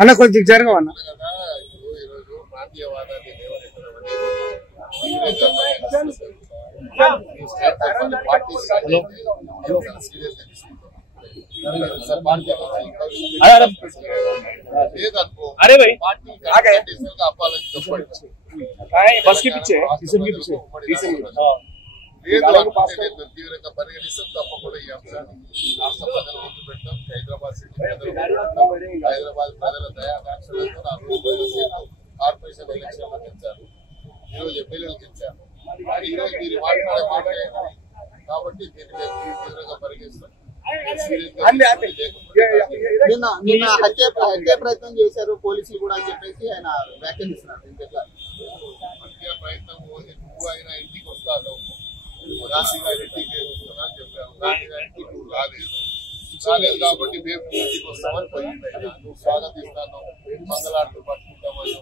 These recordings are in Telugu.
అన్న కొంచెం జరగవన్నా अरे भाई आ गए बस के पीछे తీవ్రంగా పరిగణిస్తాం. తప్పకుండా ఈ అంశాన్ని రాష్ట్ర ప్రజల ముందు పెట్టాం. హైదరాబాద్ సిటీ హైదరాబాద్ ప్రజల దయాకాంక్షలతో కార్పొరేషన్ ఎలక్షన్ గెలిచారు. ఈరోజు ఎమ్మెల్యేలు గెలిచారు. ఈరోజు మీరు మాట్లాడే కాబట్టి దీన్ని తీవ్రంగా పరిగణిస్తాం. నిన్న హత్య ప్రయత్నం చేశారు పోలీసులు కూడా అని చెప్పేసి ఆయన వ్యాఖ్యానిస్తున్నారు. హత్య ప్రయత్నం నువ్వు అయినా ఇంటికి వస్తాను, గాంధీ గారి ఇంటికి వస్తున్నా చెప్పాను. గాంధీ గారి ఇంటికి రాలేదు కాబట్టి మేము ఇంటికి వస్తామని పోయింది. నువ్వు స్వాగతిస్తాను, మంగళార్తులు పట్టుకుంటామని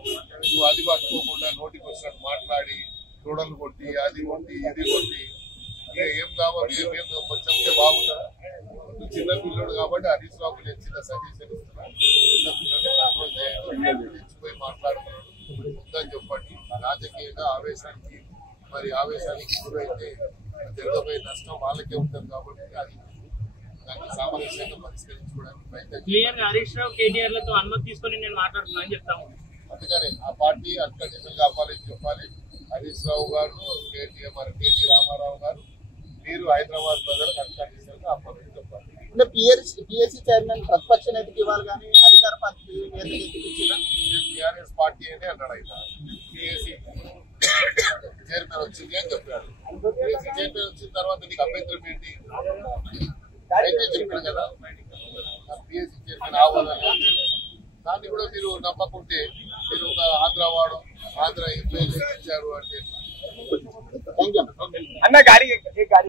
నువ్వు అది పట్టుకోకుండా నోటికి వచ్చినట్టు మాట్లాడి తోడలు కొట్టి అది కొట్టి ఇది కొట్టి ఏం కావాలి చెప్తే బాగుంటుందా? నువ్వు చిన్న పిల్లడు కాబట్టి హరీష్ రావు నేను చిన్న సజెషన్ ఇస్తున్నా. చిన్న పిల్లల్ని కంట్రోల్ చేయండి, తెచ్చిపోయి మాట్లాడుతున్నాడు ఉందని చెప్పండి. రాజకీయంగా ఆవేశానికి గురైతే జరగబోయే నష్టం వాళ్ళకే ఉంటుంది కాబట్టి అది దాన్ని సామరస్యంగా పరిష్కరించుకోవడానికి ప్రయత్నం. హరీష్ రావు కేటీఆర్ లతో అనుమతి తీసుకొని నేను మాట్లాడుతున్నాను చెప్తాము. అందుకనే ఆ పార్టీ అన్కండిషనల్ గా అప్పాలని చెప్పాలి. హరీష్ రావు గారు, కేటీ రామారావు గారు, మీరు హైదరాబాద్ ప్రజలకు అన్కండిషనల్ గా అప్పాలని చెప్పాలి. పిఎస్సి చైర్మన్ ప్రతిపక్ష నేతకి ఇవ్వాలి కానీ అధికార పార్టీ టీఆర్ఎస్ పార్టీ అని అన్నాడు. ఆయన పిఎస్సి చైర్మన్ వచ్చింది అని చెప్పాడు. పిఎస్సి చైర్మన్ వచ్చిన తర్వాత నీకు అభ్యంతరం ఏంటి? అయితే చెప్పాడు కదా పిఎస్సి చైర్మన్ అవ్వాలని. దాన్ని కూడా మీరు నమ్మకుంటే మీరు ఒక ఆంధ్ర ఎంపీ ఇచ్చారు అంటే అన్న గారి